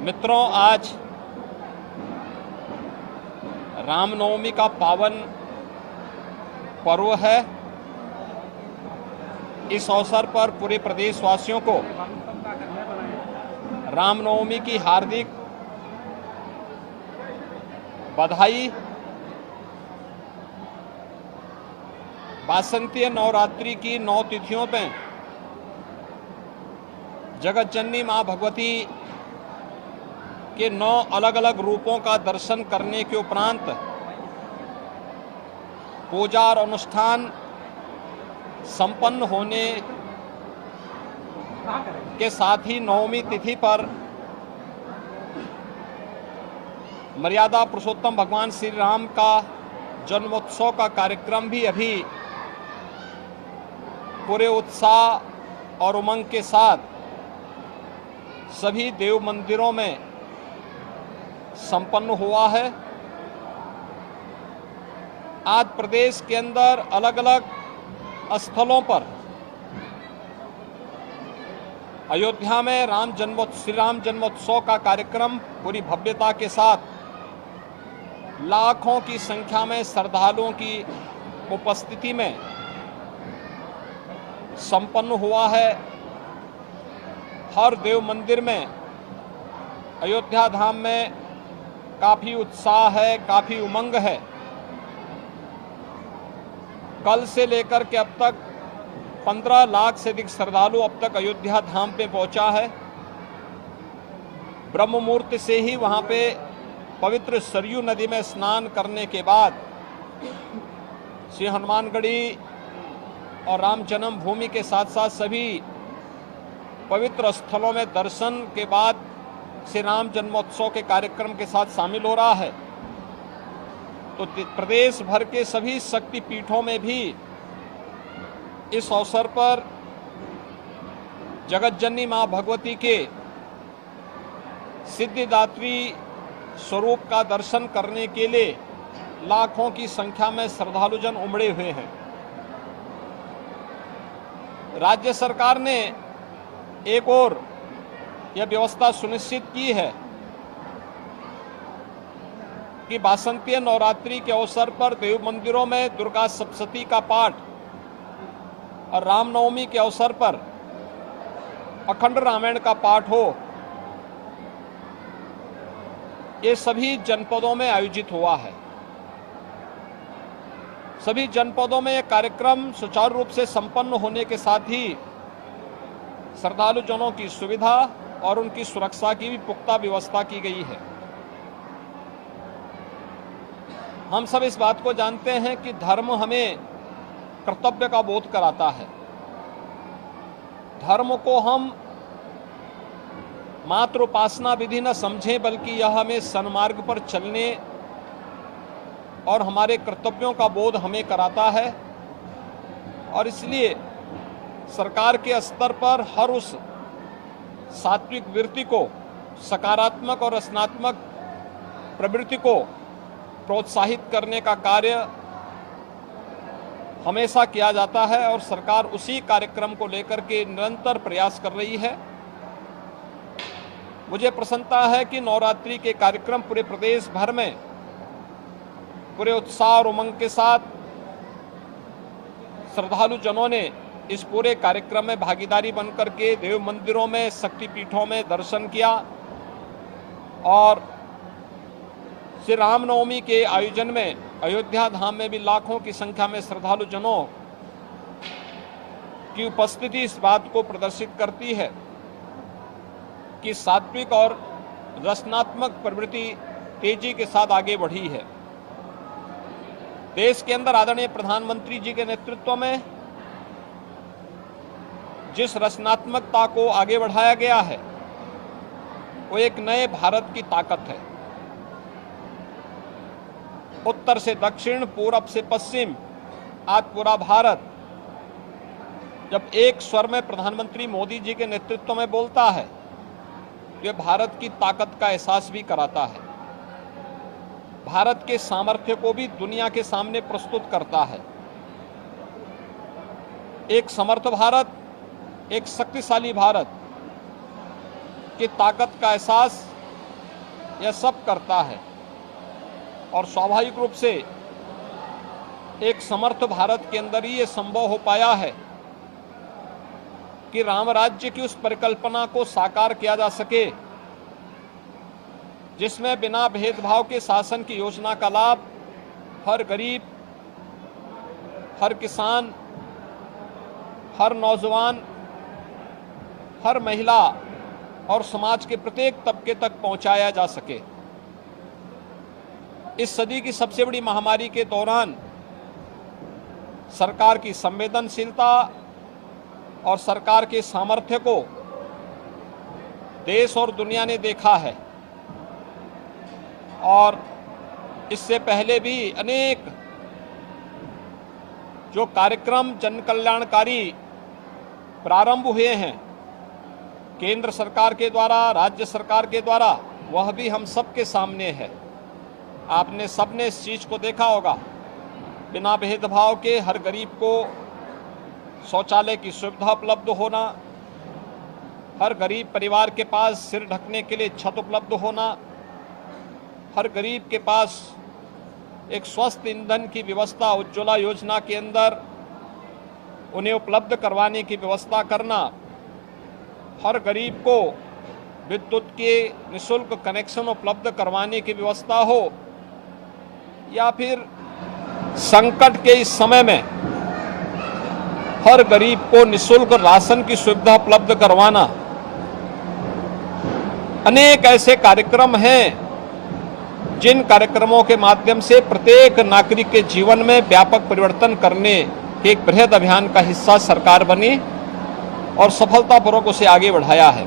मित्रों, आज रामनवमी का पावन पर्व है। इस अवसर पर पूरे प्रदेशवासियों को रामनवमी की हार्दिक बधाई। वासंतीय नवरात्रि की 9 तिथियों में जगत जननी मां भगवती के 9 अलग अलग रूपों का दर्शन करने के उपरांत पूजा और अनुष्ठान संपन्न होने के साथ ही नवमी तिथि पर मर्यादा पुरुषोत्तम भगवान श्री राम का जन्मोत्सव का कार्यक्रम भी अभी पूरे उत्साह और उमंग के साथ सभी देव मंदिरों में संपन्न हुआ है। आज प्रदेश के अंदर अलग अलग स्थलों पर अयोध्या में श्री राम जन्मोत्सव का कार्यक्रम पूरी भव्यता के साथ लाखों की संख्या में श्रद्धालुओं की उपस्थिति में संपन्न हुआ है। हर देव मंदिर में, अयोध्या धाम में काफी उत्साह है, काफी उमंग है। कल से लेकर के अब तक 15 लाख से अधिक श्रद्धालु अब तक अयोध्या धाम पे पहुंचा है। ब्रह्म मुहूर्त से ही वहां पे पवित्र सरयू नदी में स्नान करने के बाद श्री हनुमानगढ़ी और राम जन्मभूमि के साथ साथ सभी पवित्र स्थलों में दर्शन के बाद श्री राम जन्मोत्सव के कार्यक्रम के साथ शामिल हो रहा है। तो प्रदेश भर के सभी शक्ति पीठों में भी इस अवसर पर जगत जननी मां भगवती के सिद्धिदात्री स्वरूप का दर्शन करने के लिए लाखों की संख्या में श्रद्धालुजन उमड़े हुए हैं। राज्य सरकार ने एक और यह व्यवस्था सुनिश्चित की है कि वासंतीय नवरात्रि के अवसर पर देव मंदिरों में दुर्गा सप्तशती का पाठ और रामनवमी के अवसर पर अखंड रामायण का पाठ हो। ये सभी जनपदों में आयोजित हुआ है। सभी जनपदों में यह कार्यक्रम सुचारू रूप से संपन्न होने के साथ ही श्रद्धालु जनों की सुविधा और उनकी सुरक्षा की भी पुख्ता व्यवस्था की गई है। हम सब इस बात को जानते हैं कि धर्म हमें कर्तव्य का बोध कराता है। धर्म को हम मात्र उपासना विधि न समझें, बल्कि यह हमें सन्मार्ग पर चलने और हमारे कर्तव्यों का बोध हमें कराता है। और इसलिए सरकार के स्तर पर हर उस सात्विक वृत्ति को, सकारात्मक और रचनात्मक प्रवृत्ति को प्रोत्साहित करने का कार्य हमेशा किया जाता है और सरकार उसी कार्यक्रम को लेकर के निरंतर प्रयास कर रही है। मुझे प्रसन्नता है कि नवरात्रि के कार्यक्रम पूरे प्रदेश भर में पूरे उत्साह और उमंग के साथ श्रद्धालु जनों ने इस पूरे कार्यक्रम में भागीदारी बनकर के देव मंदिरों में, शक्तिपीठों में दर्शन किया और श्री रामनवमी के आयोजन में अयोध्या धाम में भी लाखों की संख्या में श्रद्धालु जनों की उपस्थिति इस बात को प्रदर्शित करती है कि सात्विक और रचनात्मक प्रवृत्ति तेजी के साथ आगे बढ़ी है। देश के अंदर आदरणीय प्रधानमंत्री जी के नेतृत्व में जिस रचनात्मकता को आगे बढ़ाया गया है वो एक नए भारत की ताकत है। उत्तर से दक्षिण, पूरब से पश्चिम, आज पूरा भारत जब एक स्वर में प्रधानमंत्री मोदी जी के नेतृत्व में बोलता है, यह भारत की ताकत का एहसास भी कराता है। भारत के सामर्थ्य को भी दुनिया के सामने प्रस्तुत करता है। एक समर्थ भारत, एक शक्तिशाली भारत की ताकत का एहसास यह सब करता है और स्वाभाविक रूप से एक समर्थ भारत के अंदर ही ये संभव हो पाया है कि राम राज्य की उस परिकल्पना को साकार किया जा सके जिसमें बिना भेदभाव के शासन की योजना का लाभ हर गरीब, हर किसान, हर नौजवान, हर महिला और समाज के प्रत्येक तबके तक पहुंचाया जा सके। इस सदी की सबसे बड़ी महामारी के दौरान सरकार की संवेदनशीलता और सरकार के सामर्थ्य को देश और दुनिया ने देखा है और इससे पहले भी अनेक जो कार्यक्रम जन कल्याणकारी प्रारंभ हुए हैं केंद्र सरकार के द्वारा, राज्य सरकार के द्वारा, वह भी हम सबके सामने है। आपने सबने इस चीज को देखा होगा। बिना भेदभाव के हर गरीब को शौचालय की सुविधा उपलब्ध होना, हर गरीब परिवार के पास सिर ढकने के लिए छत उपलब्ध होना, हर गरीब के पास एक स्वस्थ ईंधन की व्यवस्था उज्ज्वला योजना के अंदर उन्हें उपलब्ध करवाने की व्यवस्था करना, हर गरीब को विद्युत के निःशुल्क कनेक्शन उपलब्ध करवाने की व्यवस्था हो, या फिर संकट के इस समय में हर गरीब को निःशुल्क राशन की सुविधा उपलब्ध करवाना, अनेक ऐसे कार्यक्रम हैं जिन कार्यक्रमों के माध्यम से प्रत्येक नागरिक के जीवन में व्यापक परिवर्तन करने के एक बृहद अभियान का हिस्सा सरकार बनी और सफलतापूर्वक उसे आगे बढ़ाया है।